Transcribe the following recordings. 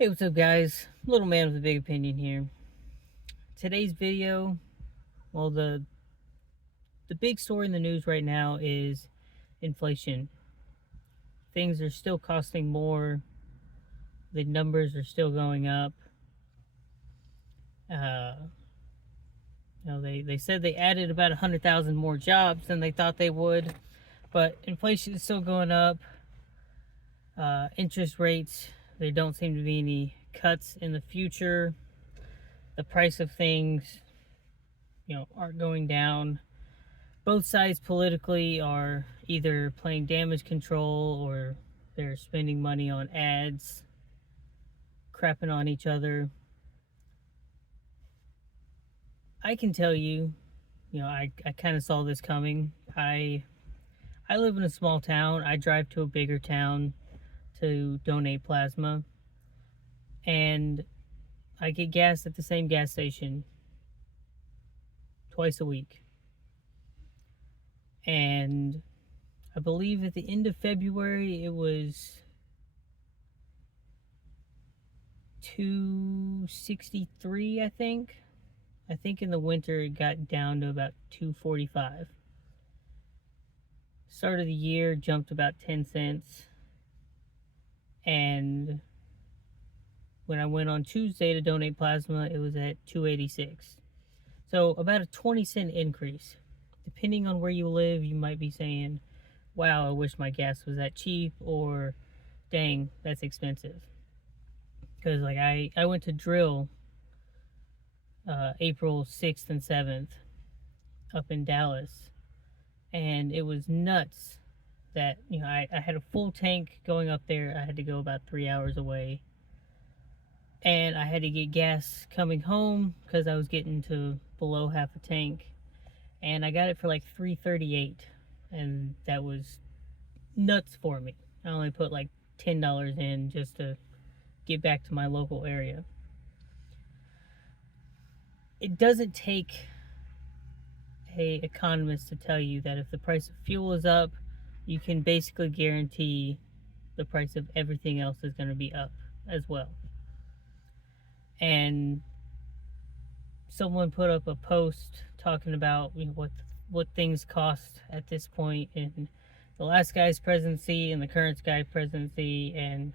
Hey, what's up, guys? Little man with a big opinion here. Today's video, well, the big story in the news right now is inflation. Things are still costing more. The numbers are still going up. Uh, they said they added about 100,000 more jobs than they thought they would, but inflation is still going up. Interest rates, there don't seem to be any cuts in the future. The price of things, aren't going down. Both sides politically are either playing damage control or they're spending money on ads, crapping on each other. I can tell you, I kind of saw this coming. I live in a small town. I drive to a bigger town to donate plasma, and I get gas at the same gas station twice a week. And I believe at the end of February it was 263, I think. I think in the winter it got down to about 245. Start of the year jumped about 10 cents. And when I went on Tuesday to donate plasma, it was at 286. So about a 20-cent increase. Depending on where you live, you might be saying, wow, I wish my gas was that cheap, or dang, that's expensive. Because like I went to drill April 6th and 7th up in Dallas, and it was nuts that I had a full tank going up there. I had to go about 3 hours away, and I had to get gas coming home because I was getting to below half a tank, and I got it for like 338, and that was nuts for me. I only put like $10 in just to get back to my local area. It doesn't take a economist to tell you that if the price of fuel is up, you can basically guarantee the price of everything else is going to be up as well. And someone put up a post talking about what things cost at this point in the last guy's presidency and the current guy's presidency, and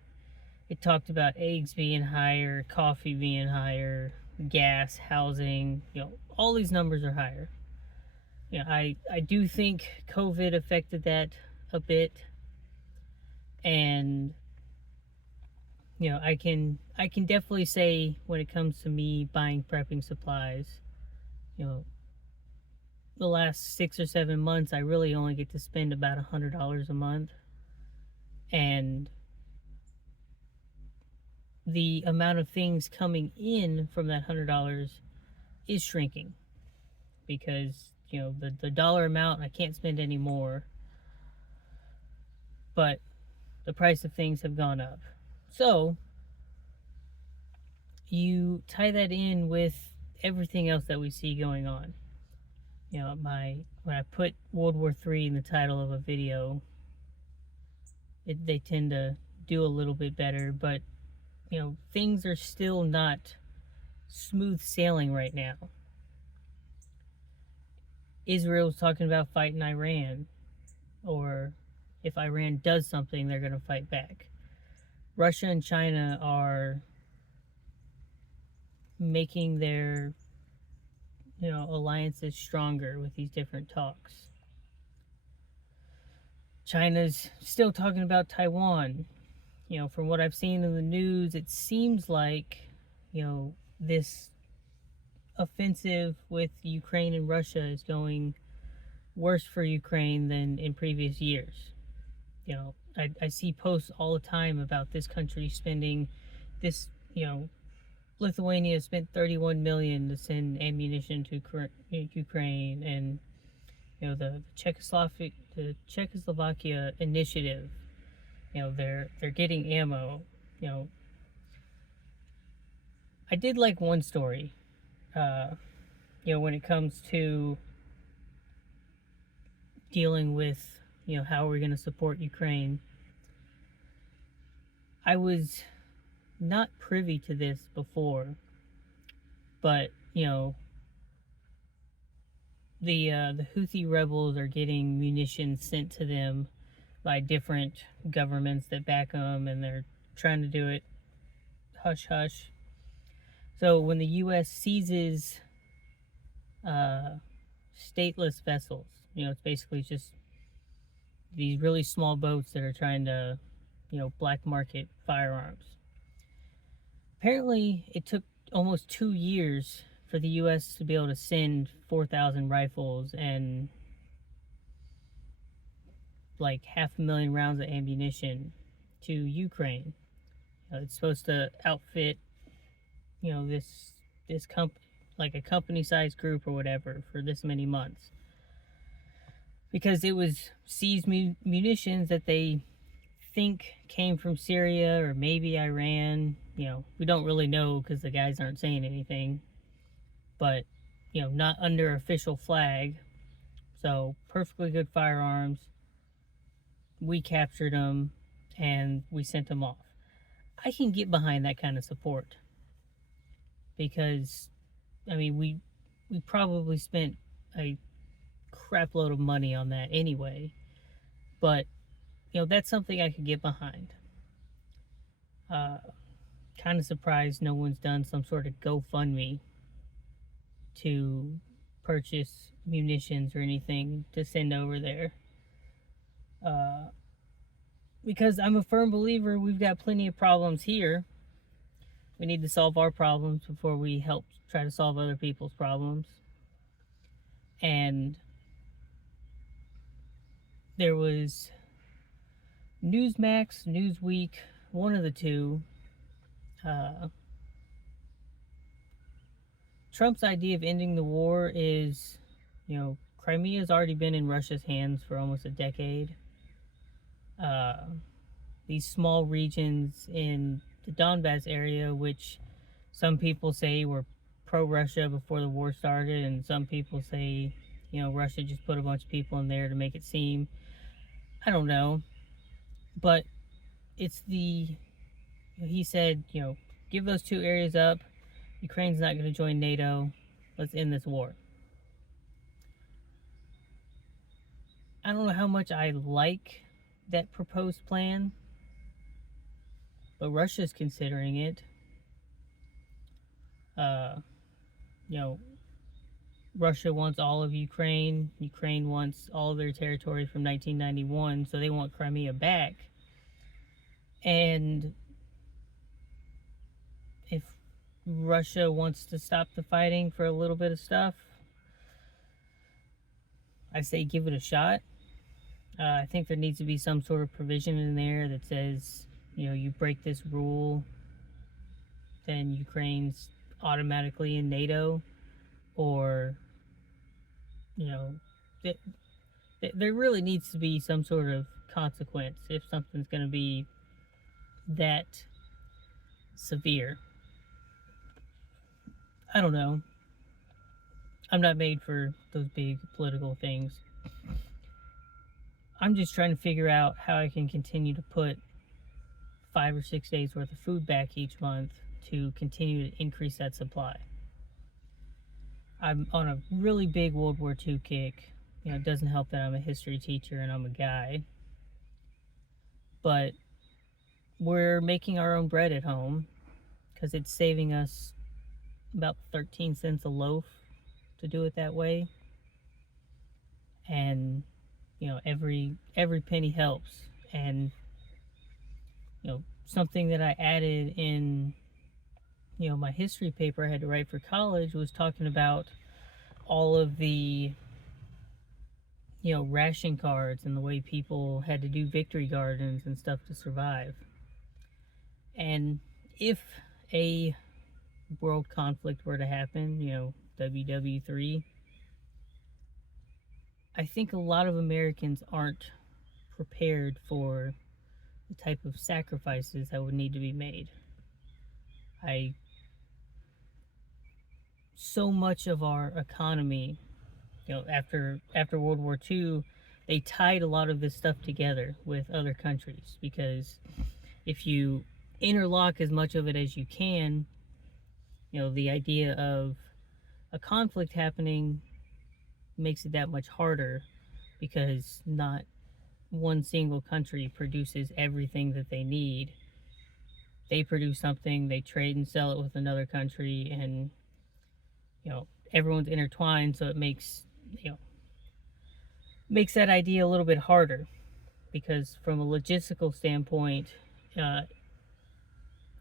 it talked about eggs being higher, coffee being higher, gas, housing, all these numbers are higher. I do think COVID affected that a bit, and I can definitely say when it comes to me buying prepping supplies, you know, the last 6 or 7 months I really only get to spend about $100 a month, and the amount of things coming in from that $100 is shrinking because the dollar amount I can't spend anymore, but the price of things have gone up. So you tie that in with everything else that we see going on. When I put World War III in the title of a video, they tend to do a little bit better, but things are still not smooth sailing right now. Israel's talking about fighting Iran, or if Iran does something, they're going to fight back. Russia and China are making their alliances stronger with these different talks. China's still talking about Taiwan. From what I've seen in the news, it seems like this offensive with Ukraine and Russia is going worse for Ukraine than in previous years. I see posts all the time about this country spending this, Lithuania spent 31 million to send ammunition to Ukraine, and the Czechoslovakia initiative, they're getting ammo. I did like one story, when it comes to dealing with how we're going to support Ukraine. I was not privy to this before, but the Houthi rebels are getting munitions sent to them by different governments that back them, and they're trying to do it hush hush. So when the U.S. seizes uh, stateless vessels, it's basically just these really small boats that are trying to, black market firearms. Apparently, it took almost 2 years for the U.S. to be able to send 4,000 rifles and like 500,000 rounds of ammunition to Ukraine. It's supposed to outfit, this company, like a company-sized group or whatever, for this many months, because it was seized munitions that they think came from Syria or maybe Iran. We don't really know because the guys aren't saying anything, but not under official flag. So perfectly good firearms. We captured them and we sent them off. I can get behind that kind of support because, I mean, we probably spent a crap load of money on that anyway, but that's something I could get behind. Uh, Kind of surprised no one's done some sort of GoFundMe to purchase munitions or anything to send over there. Uh, because I'm a firm believer we've got plenty of problems here. We need to solve our problems before we help try to solve other people's problems. And there was Newsmax, Newsweek, one of the two. Trump's idea of ending the war is, Crimea's already been in Russia's hands for almost a decade. These small regions in the Donbass area, which some people say were pro-Russia before the war started, and some people say, Russia just put a bunch of people in there to make it seem. I don't know. But it's he said, give those two areas up. Ukraine's not going to join NATO. Let's end this war. I don't know how much I like that proposed plan, but Russia's considering it. Uh, you know, Russia wants all of Ukraine. Ukraine wants all of their territory from 1991, so they want Crimea back. And if Russia wants to stop the fighting for a little bit of stuff, I say give it a shot. I think there needs to be some sort of provision in there that says, you break this rule, then Ukraine's automatically in NATO, or, there really needs to be some sort of consequence if something's going to be that severe. I don't know. I'm not made for those big political things. I'm just trying to figure out how I can continue to put 5 or 6 days worth of food back each month to continue to increase that supply. I'm on a really big World War II kick. It doesn't help that I'm a history teacher and I'm a guy. But we're making our own bread at home because it's saving us about 13 cents a loaf to do it that way. And every penny helps. And something that I added in my history paper I had to write for college was talking about all of the ration cards and the way people had to do victory gardens and stuff to survive. And if a world conflict were to happen, WW3, I think a lot of Americans aren't prepared for the type of sacrifices that would need to be made. So much of our economy, after World War II, they tied a lot of this stuff together with other countries, because if you interlock as much of it as you can. You know, the idea of a conflict happening makes it that much harder because not one single country produces everything that they need. They produce something, they trade and sell it with another country, and everyone's intertwined, so it makes that idea a little bit harder because from a logistical standpoint, uh,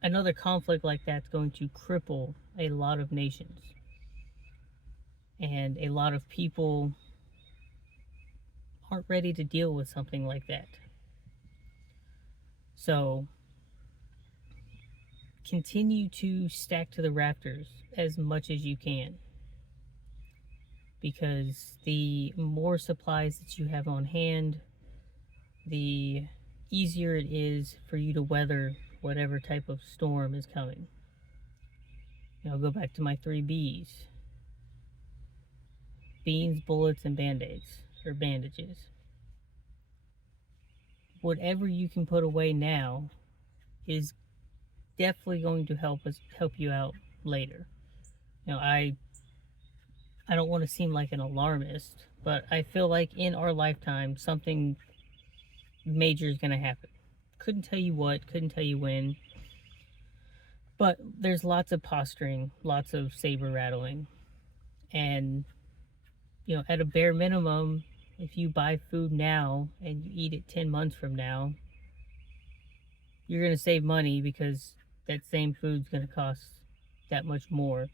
another conflict like that's going to cripple a lot of nations, and a lot of people aren't ready to deal with something like that. So continue to stack to the rafters as much as you can, because the more supplies that you have on hand, the easier it is for you to weather whatever type of storm is coming. I'll go back to my 3 B's: beans, bullets, and band-aids or bandages. Whatever you can put away now is definitely going to help you out later. I don't want to seem like an alarmist, but I feel like in our lifetime something major is going to happen. Couldn't tell you what, couldn't tell you when, but there's lots of posturing, lots of saber rattling, and at a bare minimum, if you buy food now and you eat it 10 months from now, you're going to save money because that same food's going to cost that much more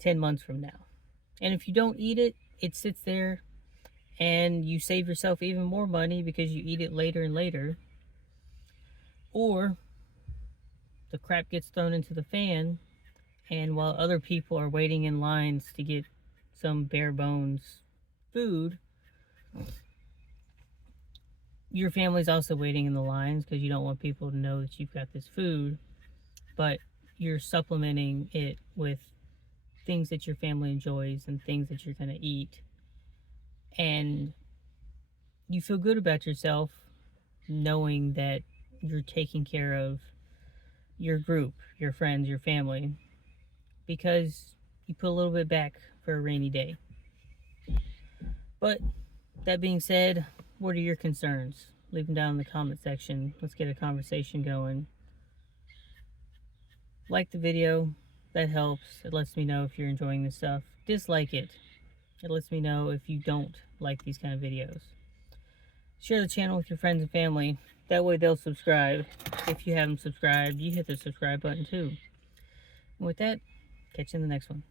10 months from now. And if you don't eat it, it sits there and you save yourself even more money because you eat it later and later. Or the crap gets thrown into the fan, and while other people are waiting in lines to get some bare bones food, your family's also waiting in the lines because you don't want people to know that you've got this food, but you're supplementing it with things that your family enjoys and things that you're going to eat. And you feel good about yourself knowing that you're taking care of your group, your friends, your family, because you put a little bit back for a rainy day. But that being said, what are your concerns? Leave them down in the comment section. Let's get a conversation going. Like the video, that helps. It lets me know if you're enjoying this stuff. Dislike it. It lets me know if you don't like these kind of videos. Share the channel with your friends and family. That way they'll subscribe. If you haven't subscribed, you hit the subscribe button too. And with that, catch you in the next one.